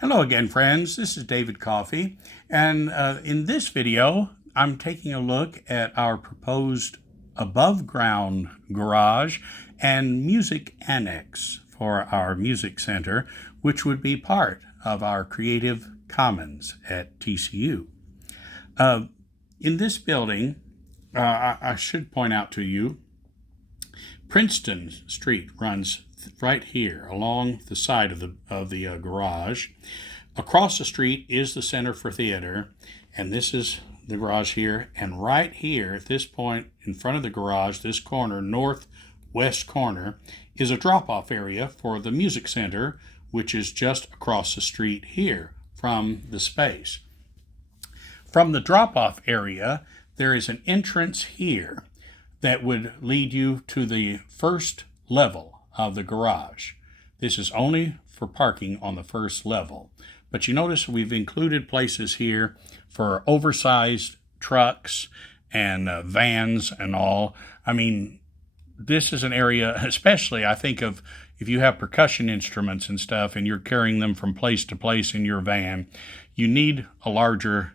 Hello again, friends. This is David Coffey, and in this video, I'm taking a look at our proposed above-ground garage and music annex for our music center, which would be part of our Creative Commons at TCU. In this building, I should point out to you, Princeton Street runs right here along the side of the garage. Across the street is the Center for Theater, and this is the garage here. And right here at this point in front of the garage, this corner, northwest corner, is a drop-off area for the music center, which is just across the street here from the space. From the drop-off area, there is an entrance here that would lead you to the first level of the garage. This is only for parking on the first level. But you notice we've included places here for oversized trucks and vans and all. I mean, this is an area, especially I think of if you have percussion instruments and stuff and you're carrying them from place to place in your van, you need a larger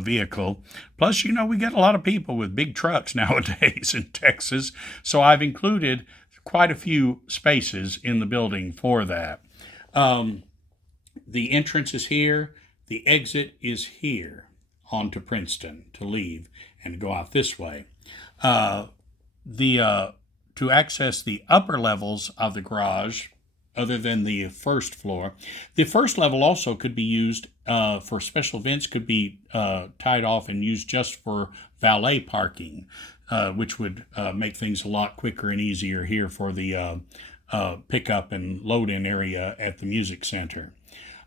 vehicle. Plus, we get a lot of people with big trucks nowadays in Texas, so I've included quite a few spaces in the building for that. The entrance is here. The exit is here onto Princeton to leave and go out this way. To access the upper levels of the garage, other than the first floor, the first level also could be used for special events, could be tied off and used just for valet parking, which would make things a lot quicker and easier here for the pickup and load-in area at the music center.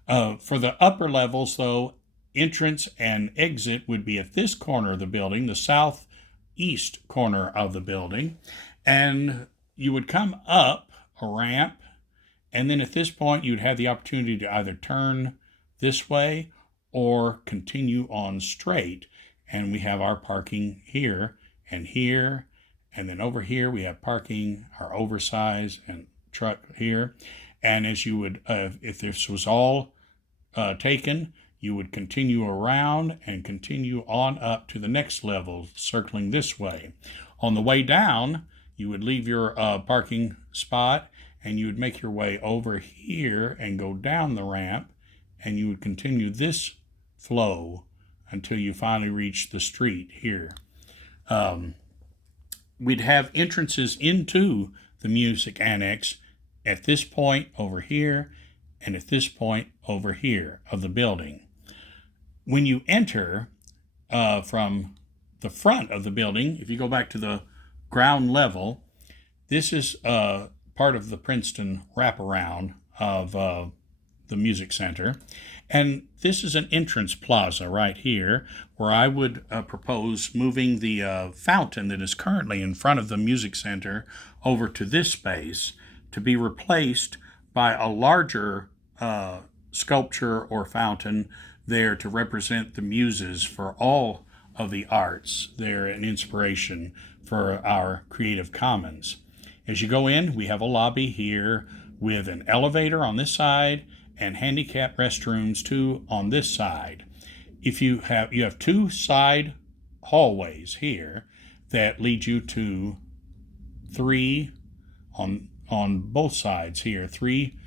For the upper levels, though, entrance and exit would be at this corner of the building, the southeast corner of the building, and you would come up a ramp, and then at this point you'd have the opportunity to either turn this way or continue on straight, and we have our parking here, and then over here we have parking, our oversized and truck here. And as you would, if this was all taken, you would continue around and continue on up to the next level, circling this way. On the way down, you would leave your parking spot and you would make your way over here and go down the ramp, and you would continue this flow until you finally reach the street here. We'd have entrances into the music annex at this point over here and at this point over here of the building. When you enter from the front of the building, if you go back to the ground level, this is part of the Princeton wraparound of the music center. And this is an entrance plaza right here where I would propose moving the fountain that is currently in front of the music center over to this space to be replaced by a larger sculpture or fountain there to represent the muses for all of the arts. They're an inspiration for our Creative Commons. As you go in, we have a lobby here with an elevator on this side and handicap restrooms too on this side. If you have two side hallways here that lead you to three on both sides here, three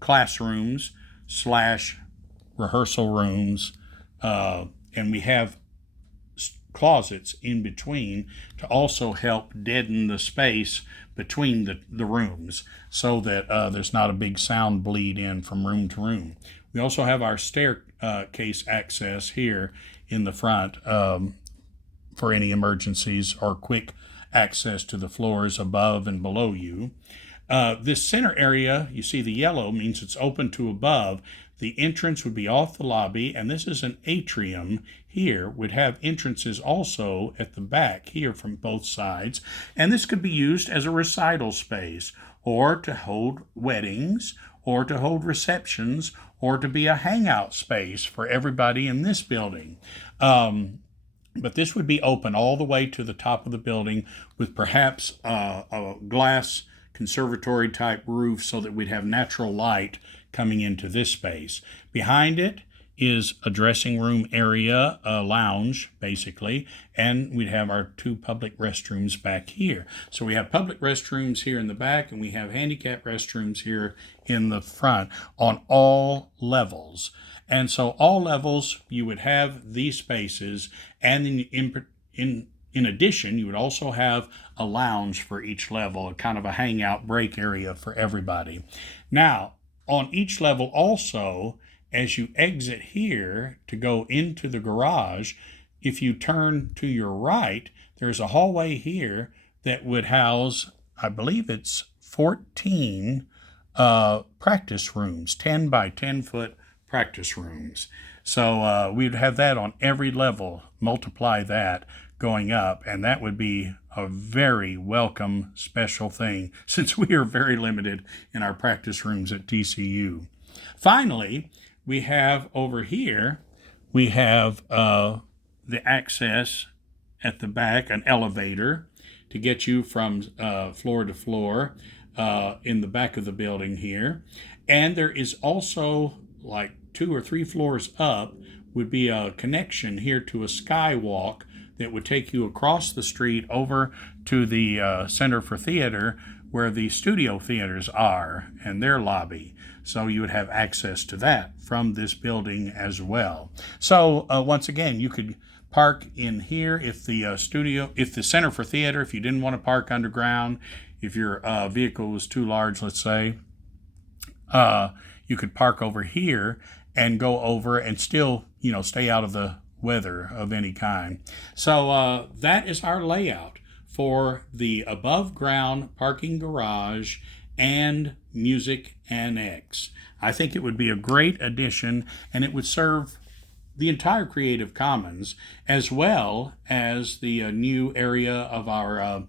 classrooms / rehearsal rooms, and we have closets in between to also help deaden the space between the rooms so that there's not a big sound bleed in from room to room. We also have our staircase access here in the front for any emergencies or quick access to the floors above and below you. This center area, you see the yellow, means it's open to above. The entrance would be off the lobby, and this is an atrium here, would have entrances also at the back here from both sides. And this could be used as a recital space, or to hold weddings, or to hold receptions, or to be a hangout space for everybody in this building. But this would be open all the way to the top of the building with perhaps a glass conservatory type roof so that we'd have natural light coming into this space. Behind it is a dressing room area, a lounge basically, and we'd have our 2 public restrooms back here. So we have public restrooms here in the back, and we have handicap restrooms here in the front on all levels. And so all levels, you would have these spaces, and in addition, you would also have a lounge for each level, a kind of a hangout break area for everybody. Now, on each level also, as you exit here to go into the garage, if you turn to your right, there's a hallway here that would house, I believe it's 14 practice rooms, 10 by 10 foot practice rooms. So we'd have that on every level, multiply that going up, and that would be a very welcome special thing since we are very limited in our practice rooms at TCU. Finally, we have over here, we have the access at the back, an elevator to get you from floor to floor in the back of the building here. And there is also, like 2 or 3 floors up, would be a connection here to a skywalk that would take you across the street over to the Center for Theater, where the studio theaters are and their lobby. So you would have access to that from this building as well. So once again, you could park in here if the Center for Theater, if you didn't want to park underground, if your vehicle was too large, let's say, you could park over here and go over and still, stay out of the weather of any kind. So that is our layout for the above ground parking garage and music annex. I think it would be a great addition, and it would serve the entire Creative Commons as well as the new area of our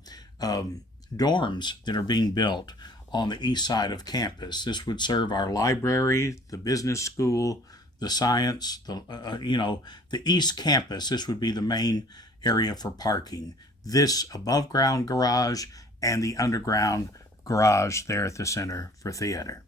dorms that are being built on the east side of campus. This would serve our library, the business school, the science, the east campus. This would be the main area for parking. This above ground garage and the underground garage there at the Center for Theater.